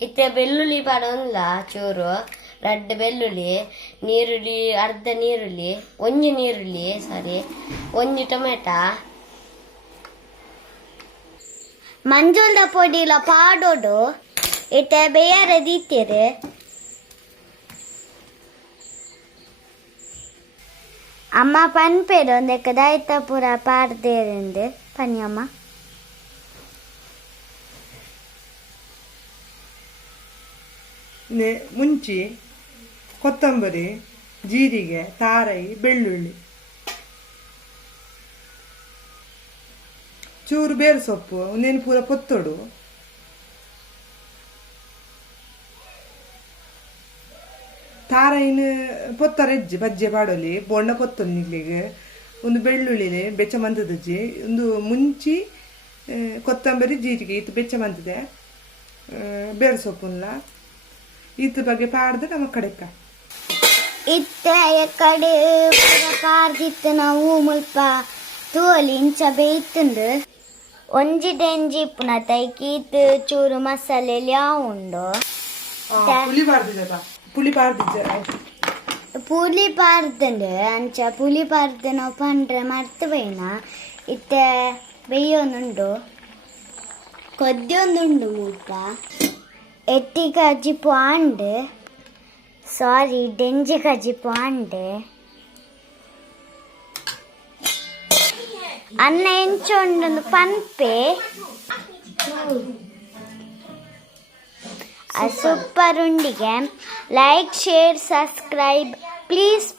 ಇತ್ತೆ ಬೆಳ್ಳುಳ್ಳಿ ಪಾಡೋಲ್ಲ ಚೂರು ರೆಡ್ ಬೆಳ್ಳುಳ್ಳಿ ನೀರುಳ್ಳಿ ಅರ್ಧ ನೀರುಳ್ಳಿ ಒಂಜಿ ನೀರುಳ್ಳಿ ಒಂಜಿ ಟೊಮೆಟೊ ಮಂಜುಳದ ಪೊಡಿಲ ಪಾಡೋಡು ಇತ್ತೆ ಬೇರೆ ದೀತೀರಿ ಅಮ್ಮ ಪನ್ಪೇರು ಒಂದಕ್ಕೆ ದಾಯ್ತ ಪೂರ ಪಾಡ್ದೇರಿಂದು ಪನಿ ಅಮ್ಮ ಮುಂಚಿ ಕೊತ್ತಂಬರಿ ಜೀರಿಗೆ ತಾರೈ ಬೆಳ್ಳುಳ್ಳಿ ಚೂರು ಬೇರು ಸೊಪ್ಪು ಒಂದೇನು ಪೂರ ಪೊತ್ತೊಡು ತಾರೈನ ಪೊತ್ತರೆಜ್ಜಿ ಬಜ್ಜೆ ಪಾಡೋಲಿ ಬೊಂಡ ಪೊತ್ತೊಲಿ ನಿಗ್ಲಿಗೆ ಒಂದು ಬೆಳ್ಳುಳ್ಳಿ ಬೆಚ್ಚ ಮಂತದಜ್ಜಿ ಒಂದು ಮುಂಚಿ ಕೊತ್ತಂಬರಿ ಜೀರಿಗೆ ಇತ್ತು ಬೆಚ್ಚ ಮಂತದೆ ಬೇರು ಸೊಪ್ಪುಲ್ಲ ಇತ್ತ ಬಗ್ಗೆ ಪಾಡ್ದು ನಮ್ಮ ಕಡೆಕ್ಕ ಇತ್ತ ಕಡೆ ಪಾಡ್ದಿತ್ತು ನಾವು ಮುಲ್ಪ ತೋಲಿ ಇಂಚ ಬೇಯ್ತುಂಡು ಒಂಜಿ ಡೆಂಜಿ ಪುನ ತೈಕೀತ್ ಚೂರು ಮಸಾಲೆ ಉಂಡು ಪುಲಿ ಪಾರ್ದುಂಡು ಅಂಚ ಪುಲಿ ಪಾರ್ದು ನಾವು ಪಂಡ್ರೆ ಮರ್ತು ಬೈನ ಇತ್ತ ಬೇಯೋನುಂಡು ಕೊದ್ದೊಂದುಂಡು ಮುಲ್ಪ ಎಟ್ಟಿ ಕಜ್ಜಿ ಪಾಂಡು ಡೆಂಜಿ ಕಜ್ಜಿ ಪಾಂಡು ಅನ್ನ ಎಂಚೊಂಡು ಪನ್ಪೆ ಸೂಪರ್ ಉಂಡಿಗೆ ಲೈಕ್ ಶೇರ್ ಸಬ್ಸ್ಕ್ರೈಬ್ ಪ್ಲೀಸ್